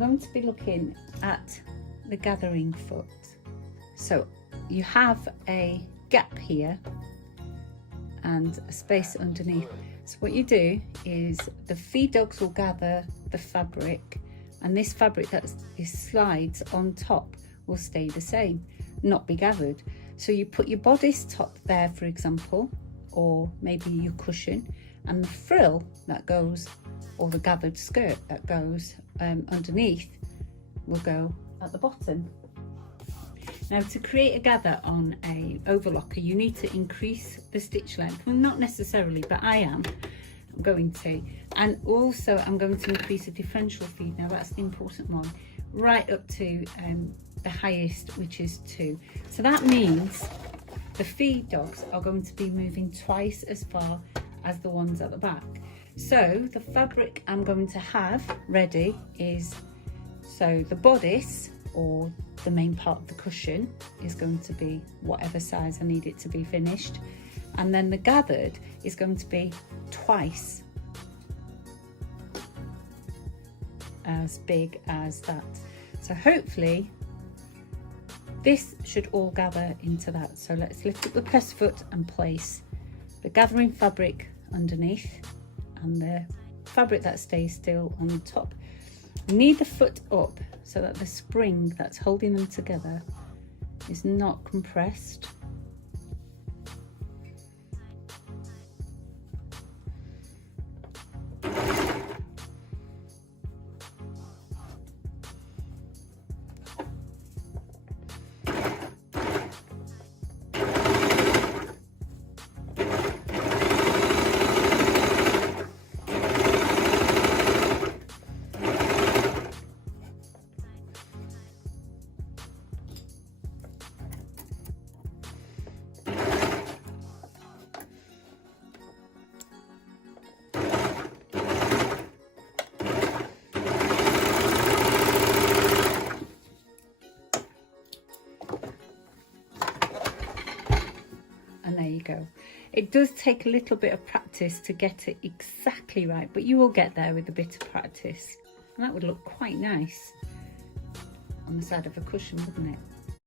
I'm going to be looking at the gathering foot. So you have a gap here and a space underneath. So what you do is the feed dogs will gather the fabric, and this fabric that slides on top will stay the same, not be gathered. So you put your bodice top there, for example, or maybe your cushion, and the frill that goes, or the gathered skirt that goes underneath, will go at the bottom. Now, to create a gather on a overlocker, you need to increase the stitch length. Well, not necessarily, but I'm going to. And also I'm going to increase the differential feed. Now that's the important one, right up to the highest, which is 2. So that means the feed dogs are going to be moving twice as far as the ones at the back. So the fabric I'm going to have ready is, so the bodice, or the main part of the cushion, is going to be whatever size I need it to be finished, and then the gathered is going to be twice as big as that. So hopefully this should all gather into that. So let's lift up the press foot and place the gathering fabric underneath and the fabric that stays still on the top. You need the foot up so that the spring that's holding them together is not compressed. There you go. It does take a little bit of practice to get it exactly right, but you will get there with a bit of practice, and that would look quite nice on the side of a cushion, wouldn't it?